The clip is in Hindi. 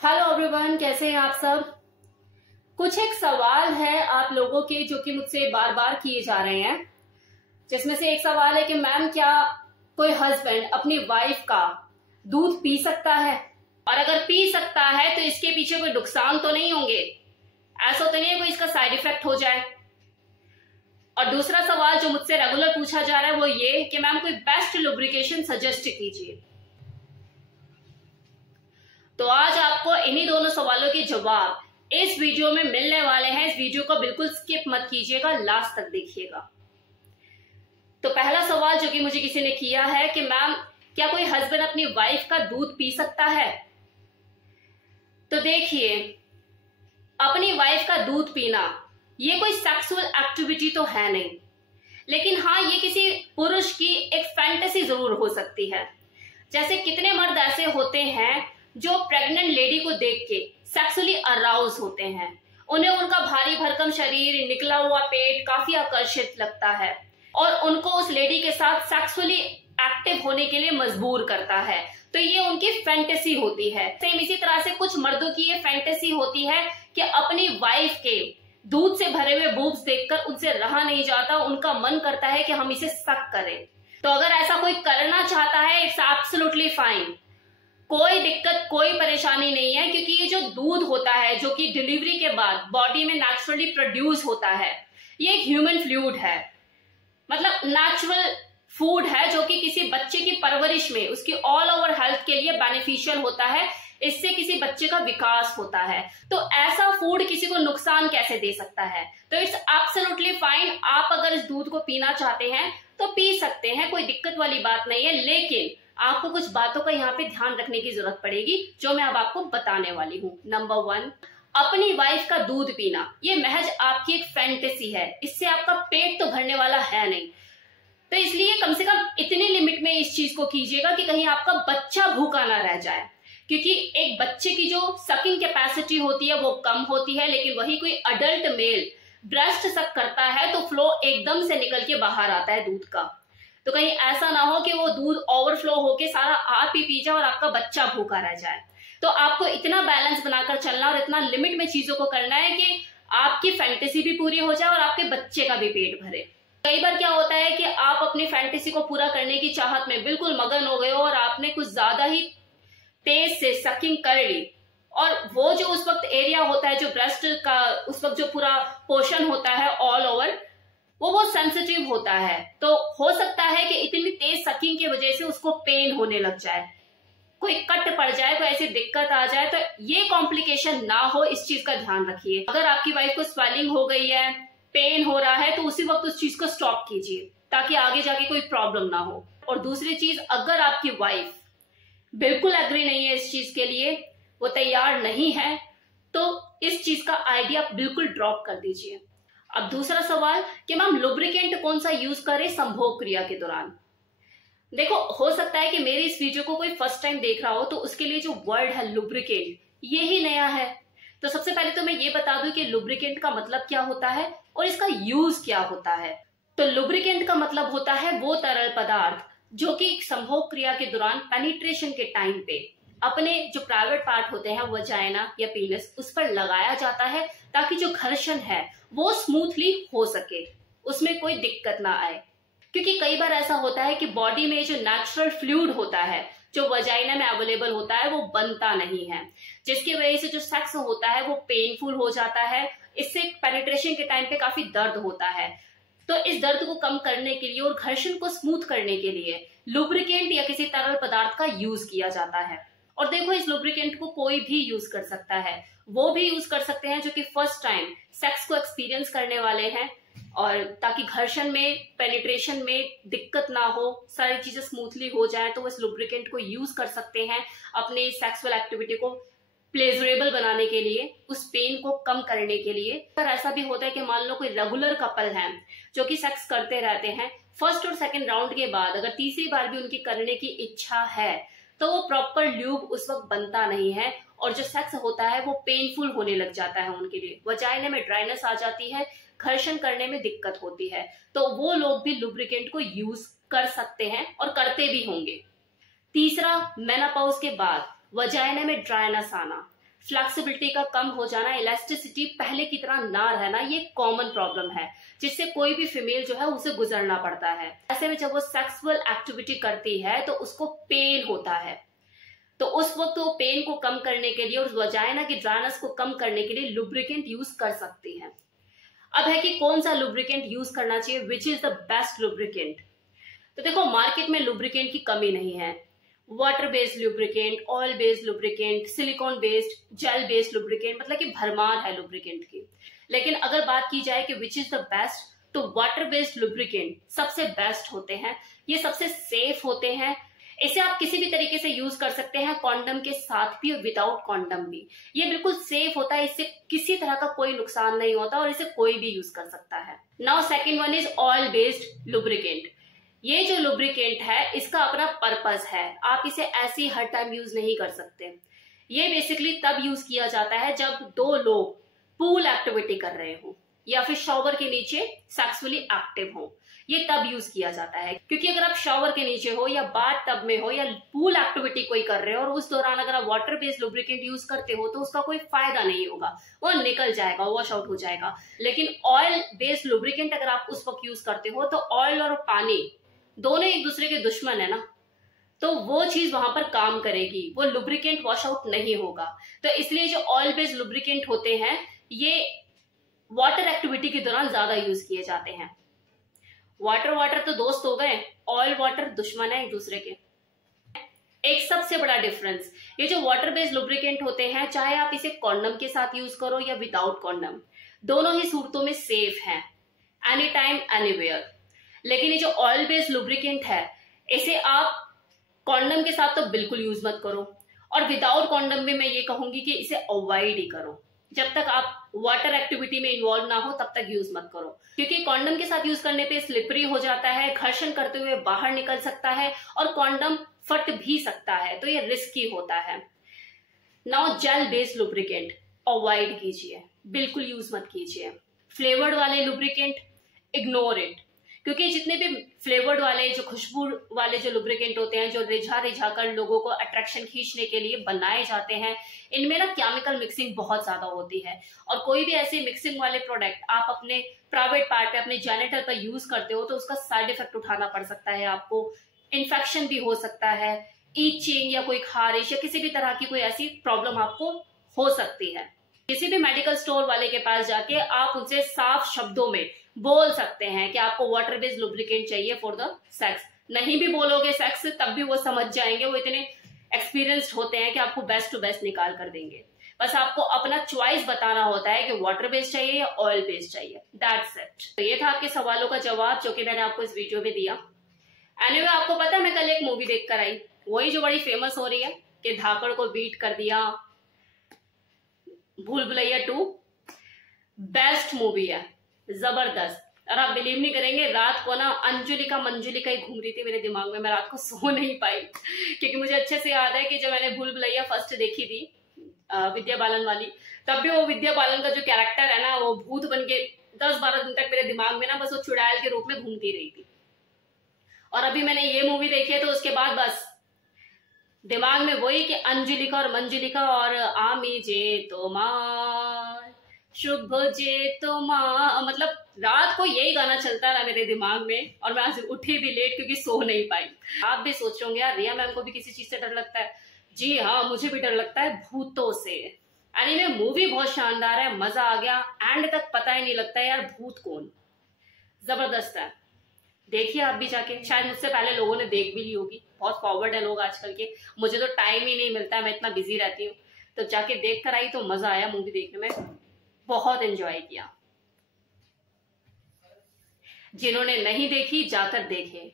हेलो एवरीवन, कैसे हैं आप सब। कुछ एक सवाल है आप लोगों के जो कि मुझसे बार बार किए जा रहे हैं, जिसमें से एक सवाल है कि मैम क्या कोई हस्बैंड अपनी वाइफ का दूध पी सकता है, और अगर पी सकता है तो इसके पीछे कोई नुकसान तो नहीं होंगे, ऐसा तो नहीं है कोई इसका साइड इफेक्ट हो जाए। और दूसरा सवाल जो मुझसे रेगुलर पूछा जा रहा है वो ये कि मैम कोई बेस्ट लुब्रिकेशन सजेस्ट कीजिए। तो आज आपको इन्हीं दोनों सवालों के जवाब इस वीडियो में मिलने वाले हैं। इस वीडियो को बिल्कुल स्किप मत कीजिएगा, लास्ट तक देखिएगा। तो पहला सवाल जो कि मुझे किसी ने किया है कि मैम क्या कोई हस्बैंड अपनी वाइफ का दूध पी सकता है। तो देखिए, अपनी वाइफ का दूध पीना ये कोई सेक्सुअल एक्टिविटी तो है नहीं, लेकिन हाँ ये किसी पुरुष की एक फैंटेसी जरूर हो सकती है। जैसे कितने मर्द ऐसे होते हैं जो प्रेग्नेंट लेडी को देख के सेक्सुअली अराउज होते हैं, उन्हें उनका भारी भरकम शरीर, निकला हुआ पेट काफी आकर्षित लगता है और उनको उस लेडी के साथ सेक्सुअली एक्टिव होने के लिए मजबूर करता है। तो ये उनकी फैंटेसी होती है। सेम इसी तरह से कुछ मर्दों की ये फैंटेसी होती है कि अपनी वाइफ के दूध से भरे हुए बूब्स देखकर उनसे रहा नहीं जाता, उनका मन करता है कि हम इसे सक करें। तो अगर ऐसा कोई करना चाहता है, इट्स एब्सोल्युटली फाइन, कोई दिक्कत कोई परेशानी नहीं है, क्योंकि ये जो दूध होता है जो कि डिलीवरी के बाद बॉडी में नेचुरली प्रोड्यूस होता है, ये एक ह्यूमन फ्लूइड है, मतलब नेचुरल फूड है जो कि किसी बच्चे की परवरिश में उसकी ऑल ओवर हेल्थ के लिए बेनिफिशियल होता है। इससे किसी बच्चे का विकास होता है। तो ऐसा फूड किसी को नुकसान कैसे दे सकता है। तो इट्स एब्सोल्युटली फाइन, आप अगर इस दूध को पीना चाहते हैं तो पी सकते हैं, कोई दिक्कत वाली बात नहीं है। लेकिन आपको कुछ बातों का यहाँ पे ध्यान रखने की जरूरत पड़ेगी जो मैं अब आपको बताने वाली हूँ। नंबर 1, अपनी वाइफ का दूध पीना ये महज आपकी एक फैंटेसी है, इससे आपका पेट तो भरने वाला है नहीं। तो इसलिए कम से कम इतनी लिमिट में इस चीज को कीजिएगा कि कहीं आपका बच्चा भूखा ना रह जाए, क्योंकि एक बच्चे की जो सकिंग कैपेसिटी होती है वो कम होती है, लेकिन वही कोई अडल्ट मेल ब्रेस्ट सक करता है तो फ्लो एकदम से निकल के बाहर आता है दूध का। तो कहीं ऐसा ना हो कि वो दूध ओवरफ्लो होके सारा आप ही पी जाए और आपका बच्चा भूखा रह जाए। तो आपको इतना बैलेंस बनाकर चलना और इतना लिमिट में चीजों को करना है कि आपकी फैंटेसी भी पूरी हो जाए और आपके बच्चे का भी पेट भरे। कई बार क्या होता है कि आप अपनी फैंटेसी को पूरा करने की चाहत में बिल्कुल मगन हो गए हो और आपने कुछ ज्यादा ही तेज से सकिंग कर ली, और वो जो उस वक्त एरिया होता है जो ब्रेस्ट का उस वक्त जो पूरा पोर्शन होता है ऑल ओवर, वो बहुत सेंसिटिव होता है। तो हो सकता है कि इतनी तेज सकिंग की वजह से उसको पेन होने लग जाए, कोई कट पड़ जाए, कोई ऐसी दिक्कत आ जाए। तो ये कॉम्प्लिकेशन ना हो, इस चीज का ध्यान रखिए। अगर आपकी वाइफ को स्वेलिंग हो गई है, पेन हो रहा है, तो उसी वक्त उस चीज को स्टॉप कीजिए ताकि आगे जाके कोई प्रॉब्लम ना हो। और दूसरी चीज, अगर आपकी वाइफ बिल्कुल एग्री नहीं है इस चीज के लिए, वो तैयार नहीं है, तो इस चीज का आइडिया बिल्कुल ड्रॉप कर दीजिए। अब दूसरा सवाल कि मैम लुब्रिकेंट कौन सा यूज करें संभोग क्रिया के दौरान। देखो, हो सकता है कि मेरी इस वीडियो को कोई फर्स्ट टाइम देख रहा हो, तो उसके लिए जो वर्ड है लुब्रिकेंट ये ही नया है। तो सबसे पहले तो मैं ये बता दूं कि लुब्रिकेंट का मतलब क्या होता है और इसका यूज क्या होता है। तो लुब्रिकेंट का मतलब होता है वो तरल पदार्थ जो कि संभोग क्रिया के दौरान पेनिट्रेशन के टाइम पे अपने जो प्राइवेट पार्ट होते हैं, वजाइना या पीनस, उस पर लगाया जाता है ताकि जो घर्षण है वो स्मूथली हो सके, उसमें कोई दिक्कत ना आए। क्योंकि कई बार ऐसा होता है कि बॉडी में जो नेचुरल फ्लूइड होता है जो वजाइना में अवेलेबल होता है वो बनता नहीं है, जिसकी वजह से जो सेक्स होता है वो पेनफुल हो जाता है। इससे पेनिट्रेशन के टाइम पे काफी दर्द होता है। तो इस दर्द को कम करने के लिए और घर्षण को स्मूथ करने के लिए लुब्रिकेंट या किसी तरल पदार्थ का यूज किया जाता है। और देखो, इस लुब्रिकेंट को कोई भी यूज कर सकता है, वो भी यूज कर सकते हैं जो कि फर्स्ट टाइम सेक्स को एक्सपीरियंस करने वाले हैं, और ताकि घर्षण में, पेनिट्रेशन में दिक्कत ना हो, सारी चीजें स्मूथली हो जाए, तो वो इस लुब्रिकेंट को यूज कर सकते हैं अपने सेक्सुअल एक्टिविटी को प्लेजरेबल बनाने के लिए, उस पेन को कम करने के लिए। पर ऐसा भी होता है कि मान लो कोई रेगुलर कपल है जो कि सेक्स करते रहते हैं, फर्स्ट और सेकंड राउंड के बाद अगर तीसरी बार भी उनकी करने की इच्छा है तो वो प्रॉपर ल्यूब उस वक्त बनता नहीं है और जो सेक्स होता है वो पेनफुल होने लग जाता है उनके लिए, वजाइना में ड्राइनेस आ जाती है, घर्षण करने में दिक्कत होती है। तो वो लोग भी लुब्रिकेंट को यूज कर सकते हैं और करते भी होंगे। तीसरा, मेनोपॉज के बाद वजाइना में ड्राइनेस आना। फ्लेक्सिबिलिटी का कम हो जाना, इलास्टिसिटी पहले की तरह ना रहना, ये कॉमन प्रॉब्लम है जिससे कोई भी फीमेल जो है उसे गुजरना पड़ता है। ऐसे में जब वो सेक्सुअल एक्टिविटी करती है तो उसको पेन होता है, तो उस वक्त वो पेन को कम करने के लिए और वजाइना की ड्राइनेस को कम करने के लिए लुब्रिकेंट यूज कर सकती है। अब है कि कौन सा लुब्रिकेंट यूज करना चाहिए, which is the best lubricant. तो देखो मार्केट में लुब्रिकेंट की कमी नहीं है। Water based lubricant, oil based lubricant, silicon based, gel based lubricant, मतलब कि भरमार है लुब्रिकेंट की। लेकिन अगर बात की जाए कि विच इज द बेस्ट, तो वाटर बेस्ड लुब्रिकेंट सबसे बेस्ट होते हैं, ये सबसे सेफ होते हैं। इसे आप किसी भी तरीके से यूज कर सकते हैं, कॉन्डम के साथ भी और विदाउट कॉन्डम भी। ये बिल्कुल सेफ होता है, इससे किसी तरह का कोई नुकसान नहीं होता और इसे कोई भी यूज कर सकता है। Now second one is oil based lubricant. ये जो लुब्रिकेंट है इसका अपना पर्पस है, आप इसे ऐसे हर टाइम यूज नहीं कर सकते। ये बेसिकली तब यूज किया जाता है जब दो लोग पूल एक्टिविटी कर रहे हो या फिर शावर के नीचे सेक्सुअली एक्टिव हो, ये तब यूज किया जाता है। क्योंकि अगर आप शावर के नीचे हो या बाथ टब में हो या पूल एक्टिविटी कोई कर रहे हो और उस दौरान अगर आप वाटर बेस्ड लुब्रिकेंट यूज करते हो तो उसका कोई फायदा नहीं होगा, वो निकल जाएगा, वॉश आउट हो जाएगा। लेकिन ऑयल बेस्ड लुब्रिकेंट अगर आप उस वक्त यूज करते हो तो ऑयल और पानी दोनों एक दूसरे के दुश्मन है ना, तो वो चीज वहां पर काम करेगी, वो लुब्रिकेंट वॉश आउट नहीं होगा। तो इसलिए जो ऑयल बेस्ड लुब्रिकेंट होते हैं ये वाटर एक्टिविटी के दौरान ज्यादा यूज किए जाते हैं। वाटर वाटर तो दोस्त हो गए, ऑयल वाटर दुश्मन है एक दूसरे के। एक सबसे बड़ा डिफरेंस, ये जो वाटर बेस्ड लुब्रिकेंट होते हैं, चाहे आप इसे कॉन्डम के साथ यूज करो या विदाउट कॉन्डम, दोनों ही सूरतों में सेफ हैं, एनी टाइम एनीवेयर। लेकिन ये जो ऑयल बेस्ड लुब्रिकेंट है इसे आप कॉन्डम के साथ तो बिल्कुल यूज मत करो, और विदाउट कॉन्डम भी मैं ये कहूंगी कि इसे अवॉइड ही करो। जब तक आप वाटर एक्टिविटी में इन्वॉल्व ना हो तब तक यूज मत करो, क्योंकि कॉन्डम के साथ यूज करने पे स्लिपरी हो जाता है, घर्षण करते हुए बाहर निकल सकता है और कॉन्डम फट भी सकता है, तो ये रिस्की होता है। Now gel based lubricant avoid कीजिए, बिल्कुल यूज मत कीजिए। फ्लेवर्ड वाले लुब्रिकेंट इग्नोर इट, क्योंकि जितने भी फ्लेवर्ड वाले जो खुशबू वाले जो लुब्रिकेंट होते हैं, जो रिझा रिझा कर लोगों को अट्रैक्शन खींचने के लिए बनाए जाते हैं, इनमें ना केमिकल मिक्सिंग बहुत ज्यादा होती है। और कोई भी ऐसे मिक्सिंग वाले प्रोडक्ट आप अपने प्राइवेट पार्ट पे, अपने जेनिटल पर यूज करते हो तो उसका साइड इफेक्ट उठाना पड़ सकता है आपको, इन्फेक्शन भी हो सकता है, ईचिंग या कोई खारिश या किसी भी तरह की कोई ऐसी प्रॉब्लम आपको हो सकती है। किसी भी मेडिकल स्टोर वाले के पास जाके आप उनसे साफ शब्दों में बोल सकते हैं कि आपको वाटर बेस्ड लुब्रिकेंट चाहिए फॉर द सेक्स। नहीं भी बोलोगे सेक्स तब भी वो समझ जाएंगे, वो इतने एक्सपीरियंस्ड होते हैं कि आपको बेस्ट टू बेस्ट निकाल कर देंगे। बस आपको अपना चॉइस बताना होता है कि वाटर बेस्ड चाहिए या ऑयल बेस्ड चाहिए, दैट्स इट। तो ये था आपके सवालों का जवाब जो कि मैंने आपको इस वीडियो में दिया। एनीवे आपको पता है मैं कल एक मूवी देख कर आई, वही जो बड़ी फेमस हो रही है कि धाकड़ को बीट कर दिया, भूल भुलैया 2 बेस्ट मूवी है, जबरदस्त। और आप बिलीव नहीं करेंगे, रात को ना अंजुलिका मंजुलिका ही घूम रही थी मेरे दिमाग में, मैं रात को सो नहीं पाई। क्योंकि मुझे अच्छे से याद है कि जब मैंने भूल भुलैया फर्स्ट देखी थी विद्या बालन वाली, तब भी वो विद्या बालन का जो कैरेक्टर है ना, वो भूत बन के 10-12 दिन तक मेरे दिमाग में ना बस वो चुड़ैल के रूप में घूमती रही थी। और अभी मैंने ये मूवी देखी है तो उसके बाद बस दिमाग में वही कि अंजुलिका और मंजुलिका और आमी जे तोमार शुभ जे तोमार, मतलब रात को यही गाना चलता रहा मेरे दिमाग में और मैं आज उठी भी लेट क्योंकि सो नहीं पाई। आप भी सोच रहे होंगे यार रिया मैम को भी किसी चीज से डर लगता है। जी हाँ, मुझे भी डर लगता है भूतों से। एनीवे मूवी बहुत शानदार है, मजा आ गया, एंड तक पता ही नहीं लगता है यार भूत कौन, जबरदस्त है। देखिए आप भी जाके, शायद मुझसे पहले लोगों ने देख भी ली होगी, बहुत फॉरवर्ड है लोग आजकल के, मुझे तो टाइम ही नहीं मिलता है, मैं इतना बिजी रहती हूँ। तो जाके देख कर आई तो मजा आया मूवी देखने में, बहुत एंजॉय किया। जिन्होंने नहीं देखी जाकर देखें,